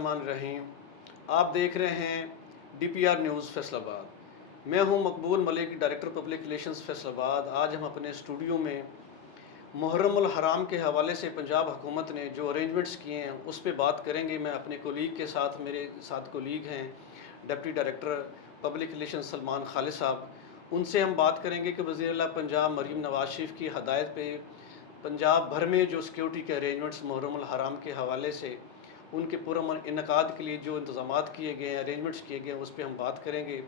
الرحمن الرحیم۔ آپ دیکھ رہے ہیں DPR نیوز فیصل آباد۔ میں ہوں مقبول ملک، ڈائریکٹر پبلک ریلیشنز فیصل آباد۔ آج ہم اپنے اسٹوڈیو میں محرم الحرام کے حوالے سے پنجاب حکومت نے جو ارینجمنٹس کیے ہیں اس پہ بات کریں گے۔ میں اپنے کولیگ کے ساتھ، میرے ساتھ کولیگ ہیں deputy director public relations Salman Khalid sahab, ان سے ہم بات کریں گے کہ وزیر اعلیٰ پنجاب مریم نواز شریف کی ہدایت پہ پنجاب بھر میں جو سیکیورٹی کے ارینجمنٹس محرم الحرام کے حوالے سے ان کے پرامن انعقاد کے لیے جو انتظامات کیے گئے ہیں، ارینجمنٹس کیے گئے ہیں، اس پہ ہم بات کریں گے۔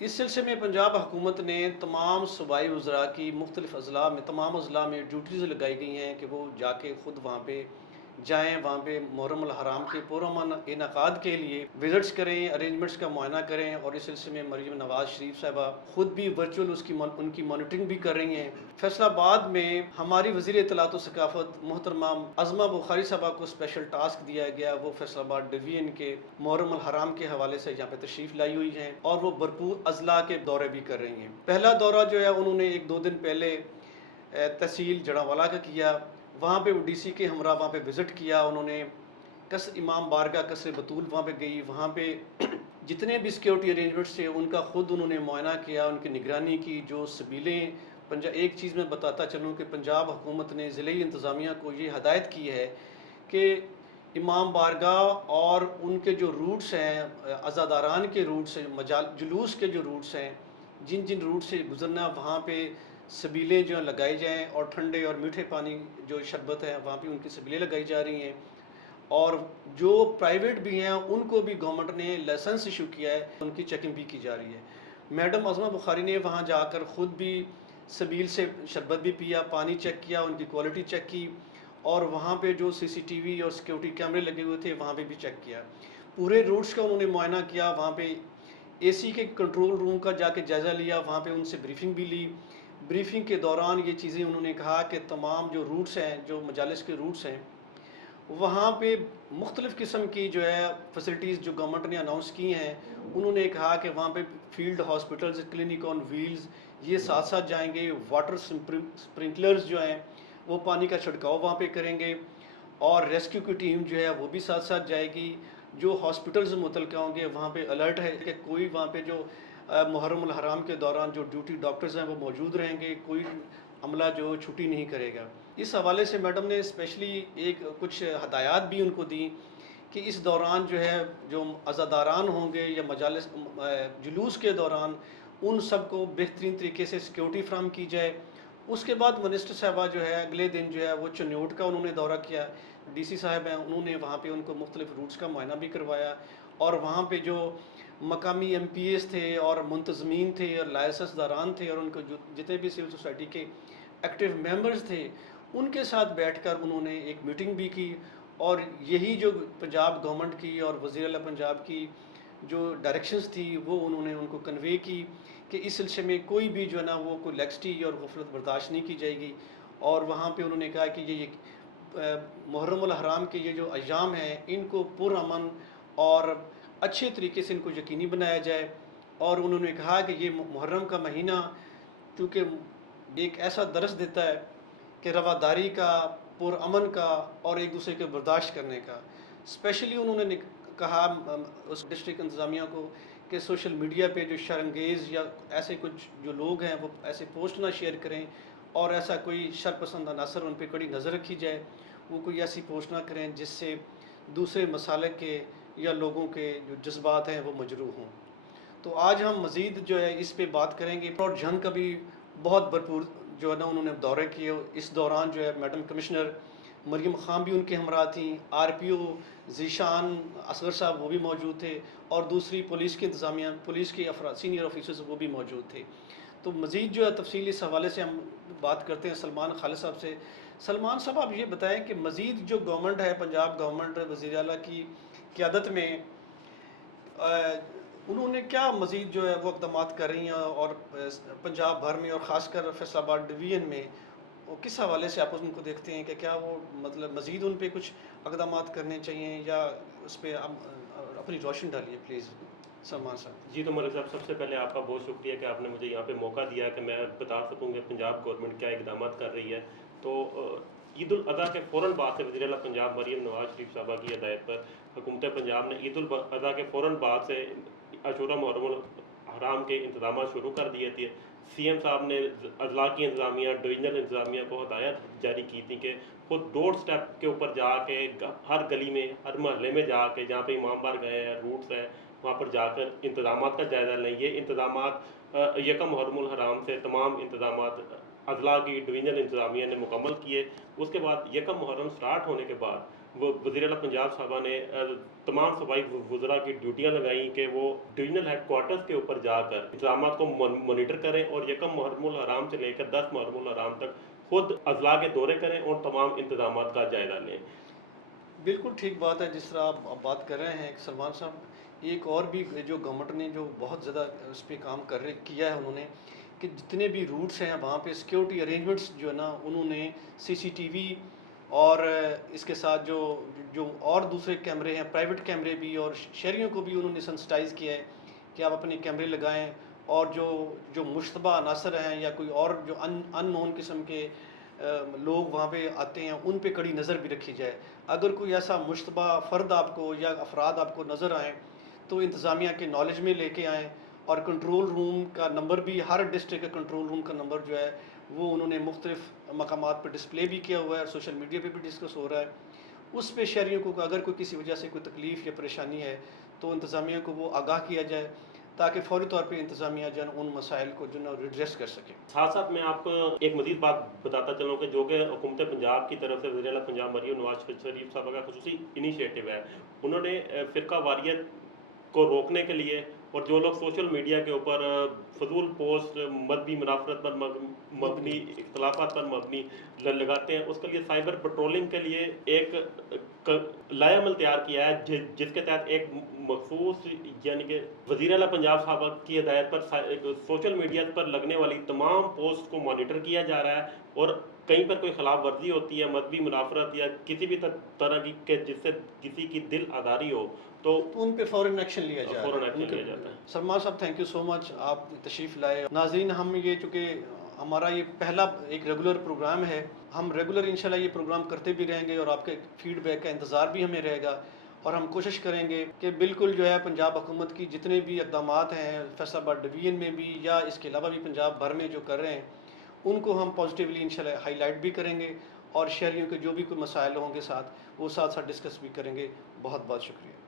اس سلسلے میں پنجاب حکومت نے تمام صوبائی وزراء کی مختلف اضلاع میں، تمام اضلاع میں ڈیوٹیز لگائی گئی ہیں کہ وہ جا کے خود وہاں پہ جائیں، وہاں پہ محرم الحرام کے پرامن انعقاد کے لیے وزٹس کریں، ارینجمنٹس کا معائنہ کریں، اور اس سلسلے میں مریم نواز شریف صاحبہ خود بھی ورچوئل ان کی مانیٹرنگ بھی کر رہی ہیں۔ فیصل آباد میں ہماری وزیر اطلاعات و ثقافت محترمہ عظمہ بخاری صاحبہ کو اسپیشل ٹاسک دیا گیا، وہ فیصل آباد ڈویژن کے محرم الحرام کے حوالے سے یہاں پہ تشریف لائی ہوئی ہیں اور وہ بھرپور اضلاع کے دورے بھی کر رہی ہیں۔ پہلا دورہ جو ہے انہوں نے 1-2 دن پہلے تحصیل جڑاوالا کا کیا، وہاں پہ ڈی سی کے ہمراہ وہاں پہ وزٹ کیا، انہوں نے امام بارگاہ قصر بطول وہاں پہ گئی، وہاں پہ جتنے بھی سیکیورٹی ارینجمنٹس تھے ان کا خود انہوں نے معائنہ کیا، ان کی نگرانی کی۔ جو سبیلیں ایک چیز میں بتاتا چلوں کہ پنجاب حکومت نے ضلعی انتظامیہ کو یہ ہدایت کی ہے کہ امام بارگاہ اور ان کے جو روٹس ہیں، عزاداران کے روٹس ہیں، جلوس کے جو روٹس ہیں، جن جن روٹ سے گزرنا، وہاں پہ سبیلیں جو لگائی جائیں، اور ٹھنڈے اور میٹھے پانی جو شربت ہے وہاں پہ ان کی سبیلیں لگائی جا رہی ہیں، اور جو پرائیویٹ بھی ہیں ان کو بھی گورنمنٹ نے لائسنس ایشو کیا ہے، ان کی چیکنگ بھی کی جا رہی ہے۔ میڈم عظمہ بخاری نے وہاں جا کر خود بھی سبیل سے شربت بھی پیا، پانی چیک کیا، ان کی کوالٹی چیک کی، اور وہاں پہ جو CCTV اور سیکیورٹی کیمرے لگے ہوئے تھے وہاں پہ بھی چیک کیا۔ پورے روٹس کا انہوں نے معائنہ کیا، وہاں پہ AC کے کنٹرول روم کا جا کے جائزہ لیا، وہاں پہ ان سے بریفنگ بھی لی۔ بریفنگ کے دوران یہ چیزیں انہوں نے کہا کہ تمام جو روٹس ہیں، جو مجالس کے روٹس ہیں، وہاں پہ مختلف قسم کی جو ہے فیسلٹیز جو گورنمنٹ نے اناؤنس کی ہیں، انہوں نے کہا کہ وہاں پہ فیلڈ ہاسپٹلز، کلینک آن ویلز یہ ساتھ ساتھ جائیں گے، واٹر سپرنکلرز جو ہیں وہ پانی کا چھڑکاؤ وہاں پہ کریں گے، اور ریسکیو کی ٹیم جو ہے وہ بھی ساتھ ساتھ جائے گی۔ جو ہاسپٹلز متعلقہ ہوں گے وہاں پہ الرٹ ہے کہ کوئی وہاں پہ جو محرم الحرام کے دوران جو ڈیوٹی ڈاکٹرز ہیں وہ موجود رہیں گے، کوئی عملہ جو چھٹی نہیں کرے گا۔ اس حوالے سے میڈم نے اسپیشلی کچھ ہدایات بھی ان کو دیں کہ اس دوران جو ہے جو عزاداران ہوں گے یا مجالس جلوس کے دوران ان سب کو بہترین طریقے سے سیکیورٹی فراہم کی جائے۔ اس کے بعد منسٹر صاحبہ جو ہے اگلے دن جو ہے وہ چنیوٹ کا انہوں نے دورہ کیا، DC صاحب ہیں، انہوں نے وہاں پہ ان کو مختلف روٹس کا معائنہ بھی کروایا، اور وہاں پہ جو مقامی MPAs تھے اور منتظمین تھے اور لائسنس داران تھے اور ان کو جتنے بھی سول سوسائٹی کے ایکٹیو ممبرز تھے ان کے ساتھ بیٹھ کر انہوں نے ایک میٹنگ بھی کی، اور یہی جو پنجاب گورنمنٹ کی اور وزیر اعلیٰ پنجاب کی جو ڈائریکشنز تھی وہ انہوں نے ان کو کنوے کی کہ اس سلسلے میں کوئی بھی جو ہے نا وہ کوئی لیکسٹی اور غفلت برداشت نہیں کی جائے گی۔ اور وہاں پہ انہوں نے کہا کہ یہ محرم الحرام کے یہ جو ایام ہیں ان کو پرامن اور اچھے طریقے سے ان کو یقینی بنایا جائے، اور انہوں نے کہا کہ یہ محرم کا مہینہ چونکہ ایک ایسا درس دیتا ہے کہ رواداری کا، پرامن کا، اور ایک دوسرے کے برداشت کرنے کا۔ اسپیشلی انہوں نے کہا اس ڈسٹرکٹ انتظامیہ کو کہ سوشل میڈیا پہ جو شرانگیز یا ایسے کچھ جو لوگ ہیں وہ ایسے پوسٹ نہ شیئر کریں، اور ایسا کوئی شرپسند عناصر ان پہ کڑی نظر رکھی جائے، وہ کوئی ایسی پوسٹ نہ کریں جس سے دوسرے مسالک کے یا لوگوں کے جو جذبات ہیں وہ مجروح ہوں۔ تو آج ہم مزید جو ہے اس پہ بات کریں گے، اور جنگ کا بھی بہت بھرپور جو ہے نا انہوں نے دورے کیے۔ اس دوران جو ہے میڈم کمشنر مریم خان بھی ان کے ہمراہ تھیں، RPO ذیشان اصغر صاحب وہ بھی موجود تھے، اور دوسری پولیس کی انتظامیہ، پولیس کے سینئر آفیسرز وہ بھی موجود تھے۔ تو مزید جو ہے تفصیل اس حوالے سے ہم بات کرتے ہیں سلمان خالد صاحب سے۔ سلمان صاحب آپ یہ بتائیں کہ مزید جو گورنمنٹ ہے، پنجاب گورنمنٹ وزیر اعلیٰ کی قیادت میں انہوں نے کیا مزید جو ہے وہ اقدامات کر رہی ہیں، اور پنجاب بھر میں اور خاص کر فیصل آباد ڈویژن میں کس حوالے سے آپ ان کو دیکھتے ہیں کہ کیا وہ مطلب مزید ان پہ کچھ اقدامات کرنے چاہیے، یا اس پہ اپنی روشن ڈالیے پلیز سلمان صاحب۔ جی تو ملک صاحب، سب سے پہلے آپ کا بہت شکریہ کہ آپ نے مجھے یہاں پہ موقع دیا کہ میں بتا سکوں کہ پنجاب گورنمنٹ کیا اقدامات کر رہی ہے۔ تو عید الاضحیٰ کے فوراً بعد سے وزیر اعلیٰ پنجاب مریم نواز شریف صاحبہ کی ہدایت پر حکومت پنجاب نے عید الاضحیٰ کے فوراً بعد سے عاشورہ محرم الحرام کے انتظامات شروع کر دیے تھے۔ سی ایم صاحب نے اضلاع کی انتظامیہ، ڈویژنل انتظامیہ کو ہدایت جاری کی تھی کہ خود ڈور سٹیپ کے اوپر جا کے ہر گلی میں، ہر محلے میں جا کے، جہاں پہ امام بار گئے ہیں، روٹس ہیں، وہاں پر جا کر انتظامات کا جائزہ لیں۔ یہ انتظامات یکم محرم الحرام سے تمام انتظامات اضلاع کی ڈویژنل انتظامیہ نے مکمل کیے۔ اس کے بعد یکم محرم سٹارٹ ہونے کے بعد وہ وزیر اعلیٰ پنجاب صاحبہ نے تمام صوبائی وزراء کی ڈیوٹیاں لگائیں کہ وہ ڈویژنل ہیڈ کوارٹرز کے اوپر جا کر انتظامات کو مانیٹر کریں اور یکم محرم الحرام سے لے کر 10 محرم الحرام تک خود اضلاع کے دورے کریں اور تمام انتظامات کا جائزہ لیں۔ بالکل ٹھیک بات ہے جس طرح آپ بات کر رہے ہیں کہ سلمان صاحب ایک اور بھی جو گورنمنٹ نے جو بہت زیادہ اس پہ کام کیا ہے انہوں نے کہ جتنے بھی روٹس ہیں وہاں پہ سیکیورٹی ارینجمنٹس جو ہے نا انہوں نے سی سی ٹی وی اور اس کے ساتھ جو اور دوسرے کیمرے ہیں پرائیویٹ کیمرے بھی اور شہریوں کو بھی انہوں نے سینسٹائز کیا ہے کہ آپ اپنے کیمرے لگائیں اور جو مشتبہ عناصر ہیں یا کوئی اور جو ان نون قسم کے لوگ وہاں پہ آتے ہیں ان پہ کڑی نظر بھی رکھی جائے۔ اگر کوئی ایسا مشتبہ فرد آپ کو یا افراد آپ کو نظر آئیں تو انتظامیہ کے نالج میں لے کے آئیں، اور کنٹرول روم کا نمبر بھی ہر ڈسٹرکٹ کا کنٹرول روم کا نمبر جو ہے وہ انہوں نے مختلف مقامات پہ ڈسپلے بھی کیا ہوا ہے، سوشل میڈیا پہ بھی ڈسکس ہو رہا ہے۔ اس پہ شہریوں کو اگر کوئی کسی وجہ سے کوئی تکلیف یا پریشانی ہے تو انتظامیہ کو وہ آگاہ کیا جائے تاکہ فوری طور پہ انتظامیہ جو ہے ان مسائل کو جو ہے ریڈریس کر سکے۔ ساتھ ساتھ میں آپ کو ایک مزید بات بتاتا چلوں کہ جو کہ حکومت پنجاب کی طرف سے وزیر اعلیٰ پنجاب مریم نواز شریف صاحبہ کا خصوصی انیشیٹو ہے۔ انہوں نے فرقہ واریت کو روکنے کے لیے اور جو لوگ سوشل میڈیا کے اوپر فضول پوسٹ مذہبی منافرت پر مبنی، اختلافات پر مبنی لگاتے ہیں، اس کے لیے سائبر پٹرولنگ کے لیے ایک لائحہ عمل تیار کیا ہے جس کے تحت ایک مخصوص یعنی کہ وزیر اعلیٰ پنجاب صاحبہ کی ہدایت پر سوشل میڈیا پر لگنے والی تمام پوسٹ کو مانیٹر کیا جا رہا ہے، اور کہیں پر کوئی خلاف ورزی ہوتی ہے، مذہبی منافرت یا کسی بھی طرح کی جس سے کسی کی دل آزاری ہو تو ان پہ فوراً ایکشن لیا جائے۔ فوراً ایکشن لیا جاتا ہے۔ سلمان صاحب تھینک یو سو مچ، آپ تشریف لائے۔ ناظرین، ہم یہ چونکہ ہمارا یہ پہلا ایک ریگولر پروگرام ہے، ہم ریگولر انشاءاللہ یہ پروگرام کرتے بھی رہیں گے اور آپ کے فیڈ بیک کا انتظار بھی ہمیں رہے گا، اور ہم کوشش کریں گے کہ بالکل جو ہے پنجاب حکومت کی جتنے بھی اقدامات ہیں فیصل آباد ڈویژن میں بھی یا اس کے علاوہ بھی پنجاب بھر میں جو کر رہے ہیں ان کو ہم پازیٹیولی انشاءاللہ ہائی لائٹ بھی کریں گے، اور شہریوں کے جو بھی کوئی مسائل ہوں گے ساتھ وہ ساتھ ڈسکس بھی کریں گے۔ بہت بہت شکریہ۔